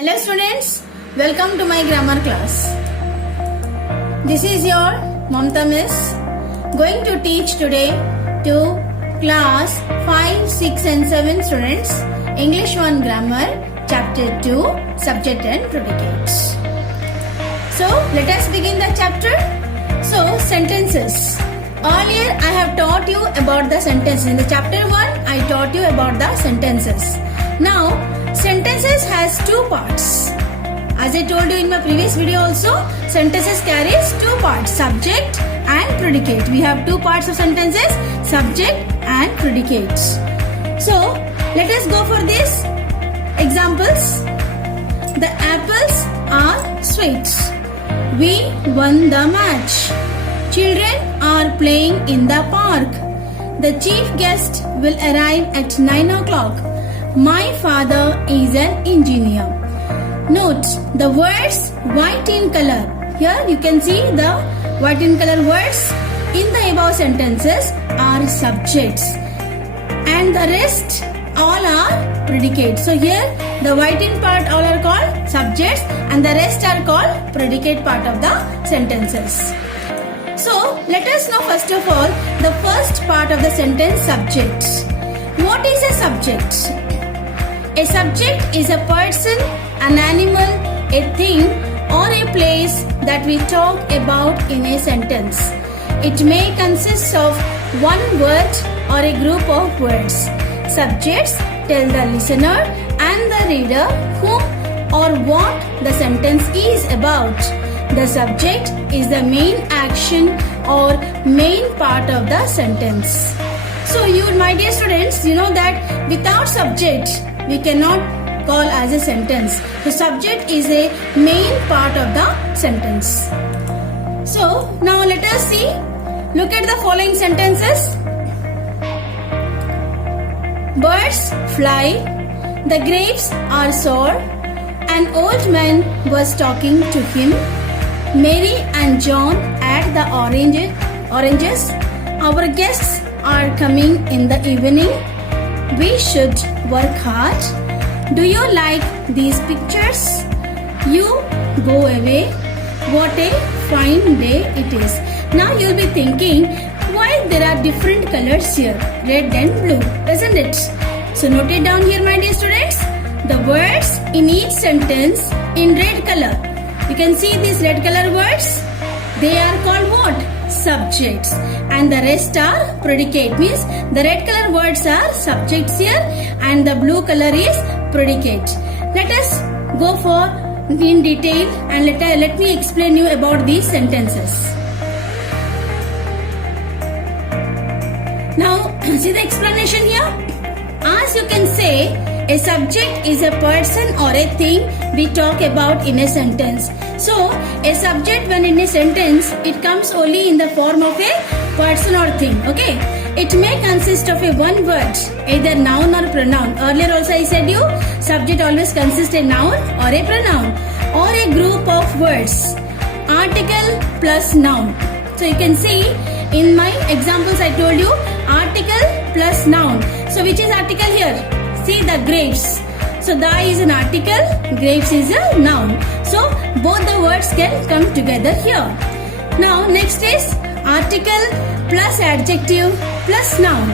Hello students, welcome to my grammar class. This is your Mamta Miss going to teach today to class 5, 6 and 7 students English 1 grammar chapter 2 subject and predicates. So let us begin the chapter. So sentences. Earlier I have taught you about the sentences. In the chapter 1 I taught you about the sentences. Now sentences has two parts. As I told you in my previous video also, sentences carries two parts, subject and predicate. We have two parts of sentences, subject and predicates. So let us go for this examples. The apples are sweet. We won the match. Children are playing in the park. The chief guest will arrive at 9 o'clock. My father is an engineer. Note the words white in color. Here you can see the white in color words in the above sentences are subjects and the rest all are predicates. So here the white in part all are called subjects and the rest are called predicate part of the sentences. So let us know first of all the first part of the sentence, subjects. What is a subject? A subject is a person, an animal, a thing or a place that we talk about in a sentence. It may consist of one word or a group of words. Subjects tell the listener and the reader whom or what the sentence is about. The subject is the main action or main part of the sentence. So you, my dear students, you know that without subject we cannot call as a sentence. The subject is a main part of the sentence. So now let us see. Look at the following sentences. Birds fly. The grapes are sour. An old man was talking to him. Mary and John add the oranges. Our guests are coming in the evening. We should work hard. Do you like these pictures? You go away. What a fine day it is. Now you'll be thinking, why there are different colors here, red and blue, isn't it? So note it down here, my dear students. The words in each sentence in red color. You can see these red color words. They are called what? Subjects, and the rest are predicate, means the red color words are subjects here and the blue color is predicate. Let us go for in detail and let me explain you about these sentences. Now see the explanation here. As you can say, a subject is a person or a thing we talk about in a sentence. So, a subject when in a sentence, it comes only in the form of a person or thing. Okay? It may consist of a one word, either noun or pronoun. Earlier also I said you, subject always consists a noun or a pronoun or a group of words. Article plus noun. So, you can see in my examples I told you, article plus noun. So, which is article here? See the grapes. So the is an article, grapes is a noun. So both the words can come together here. Now next is article plus adjective plus noun.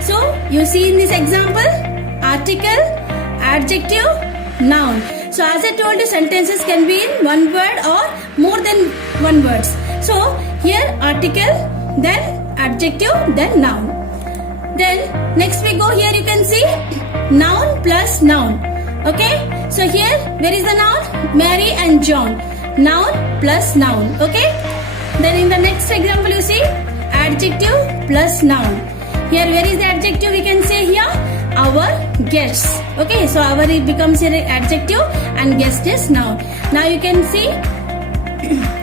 So you see in this example, article, adjective, noun. So as I told you, sentences can be in one word or more than one words. So here article, then adjective, then noun. Then next we go here, you can see noun plus noun. Okay, so here where is the noun? Mary and John. Noun plus noun. Okay, then in the next example you see adjective plus noun. Here where is the adjective? We can say here our guests. Okay, so our becomes here adjective and guest is noun. Now you can see.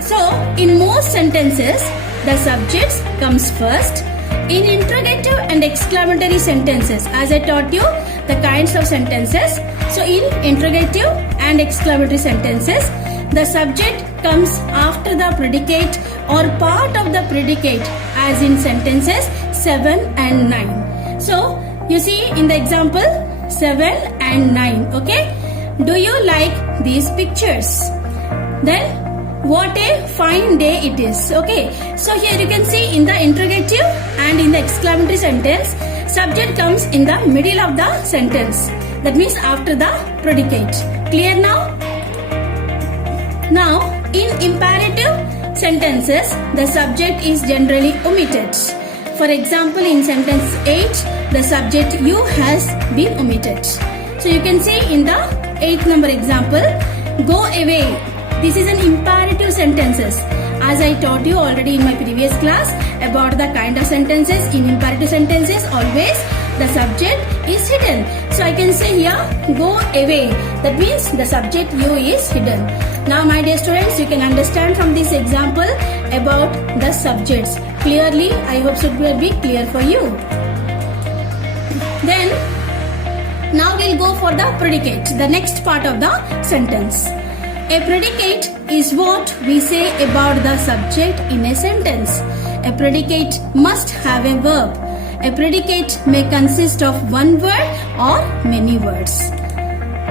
So in most sentences the subjects comes first. In interrogative and exclamatory sentences, as I taught you the kinds of sentences. So in interrogative and exclamatory sentences, the subject comes after the predicate or part of the predicate, as in sentences 7 and 9. So you see in the example 7 and 9. Okay, Do you like these pictures. Then what a fine day it is. Okay, so here you can see in the interrogative and in the exclamatory sentence, subject comes in the middle of the sentence. That means after the predicate. Clear now? Now, in imperative sentences, the subject is generally omitted. For example, in sentence 8, the subject you has been omitted. So you can see in the 8th number example, go away. This is an imperative sentences. As I taught you already in my previous class about the kind of sentences, in imperative sentences always the subject is hidden. So I can say here, go away. That means the subject you is hidden. Now my dear students, you can understand from this example about the subjects. Clearly, I hope it will be clear for you. Then, now we'll go for the predicate, the next part of the sentence. A predicate is what we say about the subject in a sentence. A predicate must have a verb. A predicate may consist of one word or many words.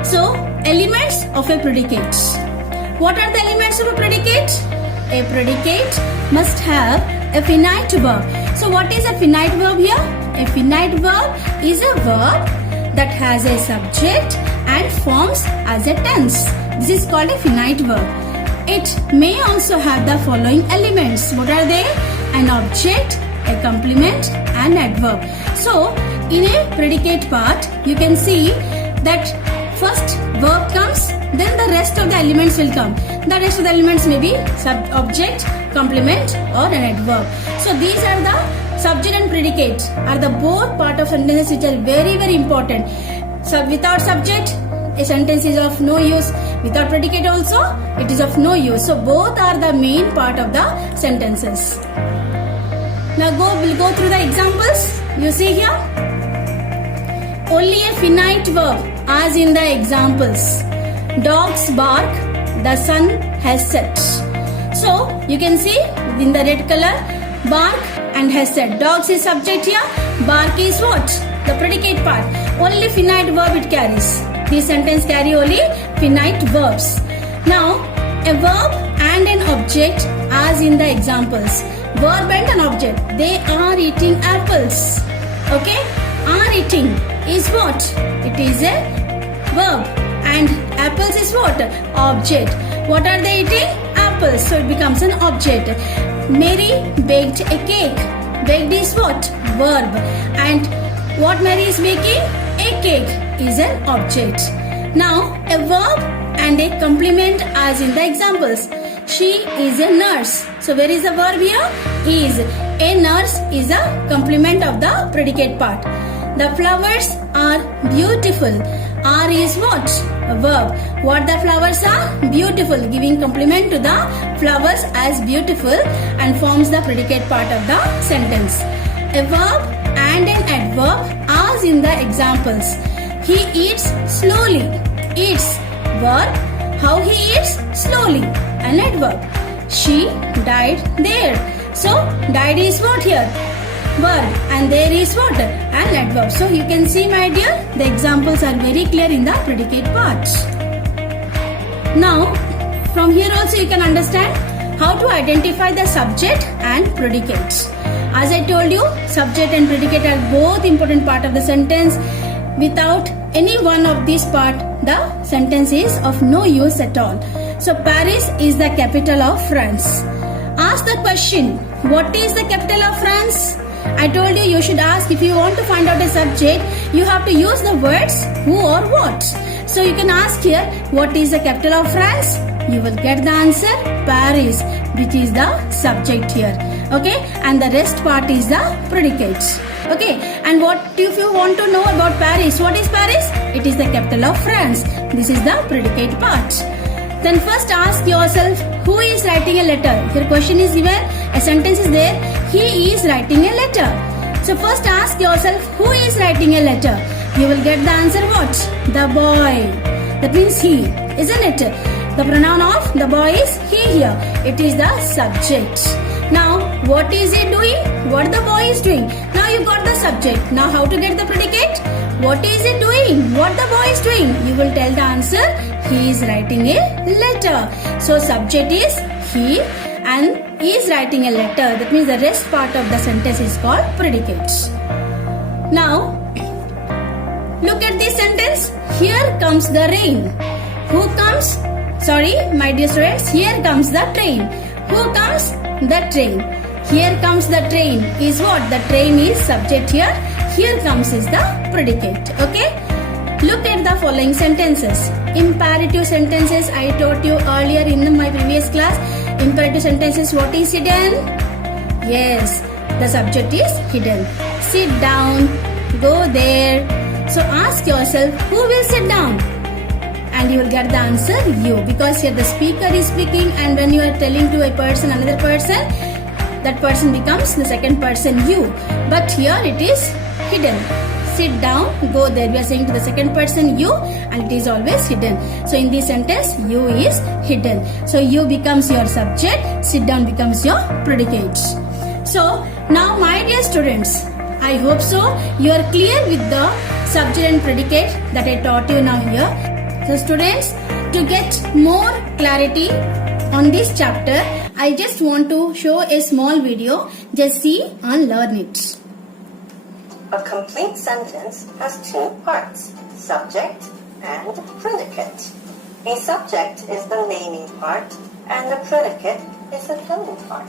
So, elements of a predicate. What are the elements of a predicate? A predicate must have a finite verb. So, what is a finite verb here? A finite verb is a verb that has a subject and forms as a tense. This is called a finite verb. It may also have the following elements. What are they? An object, a complement, and adverb. So, in a predicate part, you can see that first verb comes, then the rest of the elements will come. The rest of the elements may be object, complement, or an adverb. So, these are the subject and predicate are the both part of sentences which are very, very important. So, without subject, a sentence is of no use. Without predicate also, it is of no use. So, both are the main part of the sentences. Now, we'll go through the examples. You see here, only a finite verb as in the examples. Dogs bark, the sun has set. So, you can see in the red color, bark and has set. Dogs is subject here, bark is what? The predicate part. Only finite verb it carries. This sentence carry only finite verbs. Now, a verb and an object as in the examples. Verb and an object. They are eating apples. Okay? Are eating is what? It is a verb. And apples is what? Object. What are they eating? Apples. So it becomes an object. Mary baked a cake. Baked is what? Verb. And what Mary is baking? A cake is an object. Now, a verb and a complement as in the examples. She is a nurse. So, where is the verb here? Is. A nurse is a complement of the predicate part. The flowers are beautiful. Are is what? A verb. What the flowers are? Beautiful. Giving complement to the flowers as beautiful and forms the predicate part of the sentence. A verb and an adverb as in the examples. He eats slowly. Eats. Verb. How he eats? Slowly. An adverb. She died there. So, died is what here? Verb. And there is what? An adverb. So, you can see, my dear, the examples are very clear in the predicate part. Now, from here also you can understand how to identify the subject and predicate. As I told you, subject and predicate are both important part of the sentence. Without any one of these part, the sentence is of no use at all. So, Paris is the capital of France. Ask the question, what is the capital of France? I told you should ask, if you want to find out a subject, you have to use the words who or what. So, you can ask here, what is the capital of France? You will get the answer, Paris, which is the subject here. Okay, and the rest part is the predicate. Okay, and what if you want to know about Paris? What is Paris? It is the capital of France. This is the predicate part. Then first ask yourself, who is writing a letter? Your question is given, a sentence is there, he is writing a letter. So first ask yourself, who is writing a letter? You will get the answer what? The boy. That means he, isn't it? The pronoun of the boy is he here. It is the subject. Now, what is he doing? What the boy is doing? Now you got the subject. Now how to get the predicate? What is he doing? What the boy is doing? You will tell the answer. He is writing a letter. So subject is he and he is writing a letter. That means the rest part of the sentence is called predicates. Now, look at this sentence. Here comes the rain. Who comes? Sorry, my dear students. Here comes the train. Who comes? The train. Here comes the train is what? The train is subject here. Here comes is the predicate. Okay? Look at the following sentences. Imperative sentences I taught you earlier in my previous class. Imperative sentences, what is hidden? Yes, the subject is hidden. Sit down, go there. So ask yourself, who will sit down? And you will get the answer, you. Because here the speaker is speaking, and when you are telling to a person, another person, that person becomes the second person, you. But here it is hidden. Sit down, go there. We are saying to the second person, you, and it is always hidden. So in this sentence, you is hidden. So you becomes your subject, sit down becomes your predicate. So now my dear students, I hope so you are clear with the subject and predicate that I taught you now here. So students, to get more clarity on this chapter, I just want to show a small video. Just see and learn it. A complete sentence has two parts, subject and predicate. A subject is the naming part and the predicate is the telling part.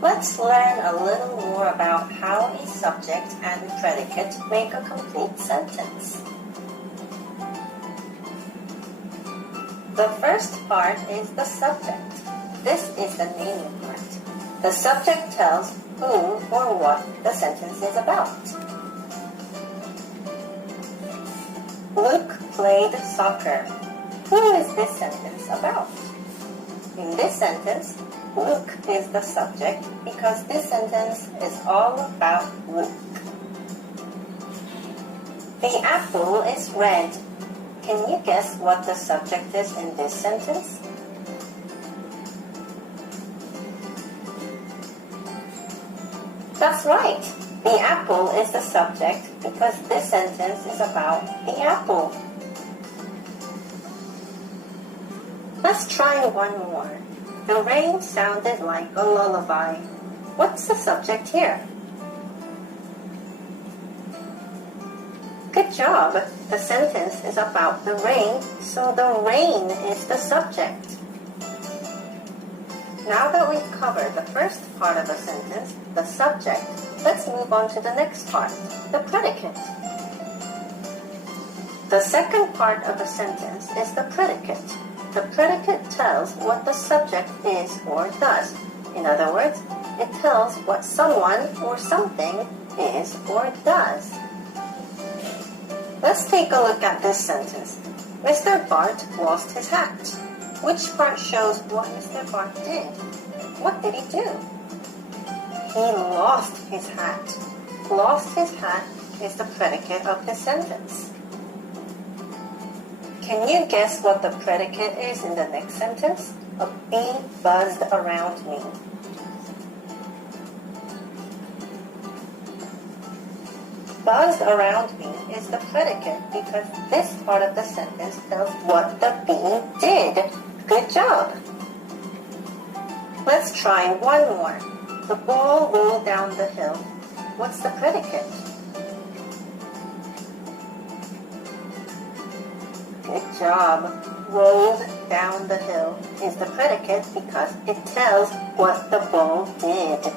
Let's learn a little more about how a subject and predicate make a complete sentence. The first part is the subject. This is the naming part. The subject tells who or what the sentence is about. Luke played soccer. Who is this sentence about? In this sentence, Luke is the subject because this sentence is all about Luke. The apple is red. Can you guess what the subject is in this sentence? That's right. The apple is the subject because this sentence is about the apple. Let's try one more. The rain sounded like a lullaby. What's the subject here? Good job. The sentence is about the rain, so the rain is the subject. Now that we've covered the first part of the sentence, the subject, let's move on to the next part, the predicate. The second part of the sentence is the predicate. The predicate tells what the subject is or does. In other words, it tells what someone or something is or does. Let's take a look at this sentence. Mr. Bart lost his hat. Which part shows what Mr. Bart did? What did he do? He lost his hat. Lost his hat is the predicate of this sentence. Can you guess what the predicate is in the next sentence? A bee buzzed around me. Buzzed around me is the predicate because this part of the sentence tells what the bee did. Good job. Let's try one more. The ball rolled down the hill. What's the predicate? Good job. Rolled down the hill is the predicate because it tells what the ball did.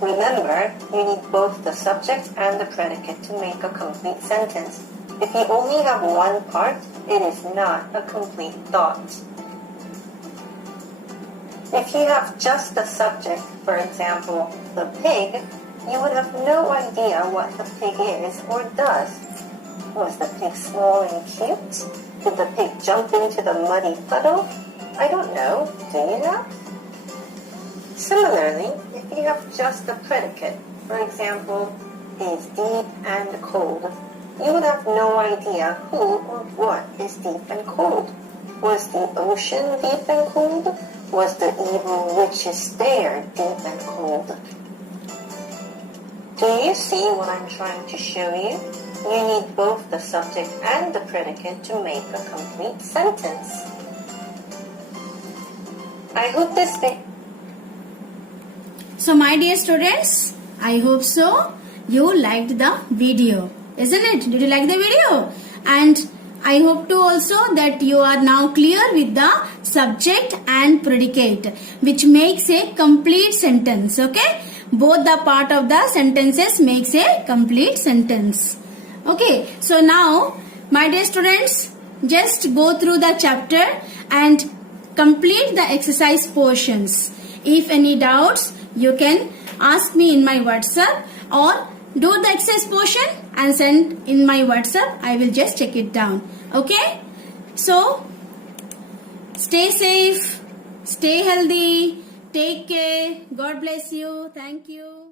Remember, you need both the subject and the predicate to make a complete sentence. If you only have one part, it is not a complete thought. If you have just the subject, for example, the pig, you would have no idea what the pig is or does. Was the pig small and cute? Did the pig jump into the muddy puddle? I don't know. Do you know? Similarly, if you have just the predicate, for example, is deep and cold, you would have no idea who or what is deep and cold. Was the ocean deep and cold? Was the evil witches there deep and cold? Do you see what I'm trying to show you? You need both the subject and the predicate to make a complete sentence. I hope this So my dear students, I hope so you liked the video, isn't it? Did you like the video? And I hope to also that you are now clear with the subject and predicate, which makes a complete sentence. Okay, both the part of the sentences makes a complete sentence. Okay, so now my dear students, just go through the chapter and complete the exercise portions. If any doubts, you can ask me in my WhatsApp or do the exercise portion and send in my WhatsApp. I will just check it down. Okay? So, stay safe, stay healthy, take care. God bless you. Thank you.